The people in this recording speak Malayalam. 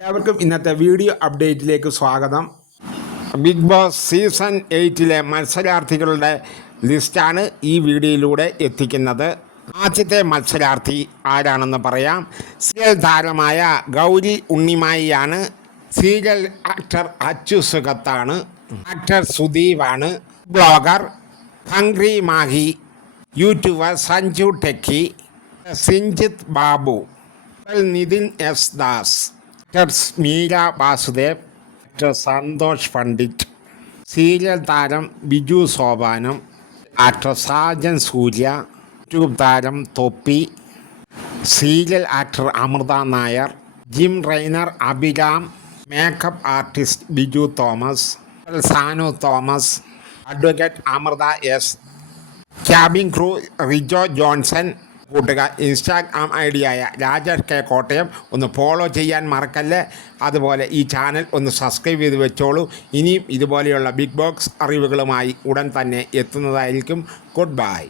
എല്ലാവർക്കും ഇന്നത്തെ വീഡിയോ അപ്ഡേറ്റിലേക്ക് സ്വാഗതം. ബിഗ് ബോസ് സീസൺ 8 മത്സരാർത്ഥികളുടെ ലിസ്റ്റാണ് ഈ വീഡിയോയിലൂടെ എത്തിക്കുന്നത്. ആദ്യത്തെ മത്സരാർത്ഥി ആരാണെന്ന് പറയാം. സീരിയൽ താരമായ ഗൗരി ഉണ്ണിമായിയാണ്. സീരിയൽ ആക്ടർ അച്ചു സുഖത്താണ്. ആക്ടർ സുദീപാണ്. Blogger hungry Mahi, youtuber Sanju techie, Sinchith Babu, Nithin S Das, Meera Vasudev, Santhosh Pandit, serial താരം ബിജു സോപാനം, ആക്ടർ സാജൻ സൂര്യ, യൂട്യൂബ് താരം Thoppi, serial actor Amrutha Nair, gym trainer Abhiram, makeup artist Biju Thomas, Sanu Thomas, advocate Amrutha S, cabin crew Rijo Johnson. കൂട്ടുക ഇൻസ്റ്റാഗ്രാം ID ആയ രാജേഷ് കെ കോട്ടയം ഒന്ന് ഫോളോ ചെയ്യാൻ മറക്കല്ലേ. അതുപോലെ ഈ ചാനൽ ഒന്ന് സബ്സ്ക്രൈബ് ചെയ്ത് വെച്ചോളൂ. ഇനിയും ഇതുപോലെയുള്ള ബിഗ് ബോസ് അറിവുകളുമായി ഉടൻ തന്നെ എത്തുന്നതായിരിക്കും. Good bye.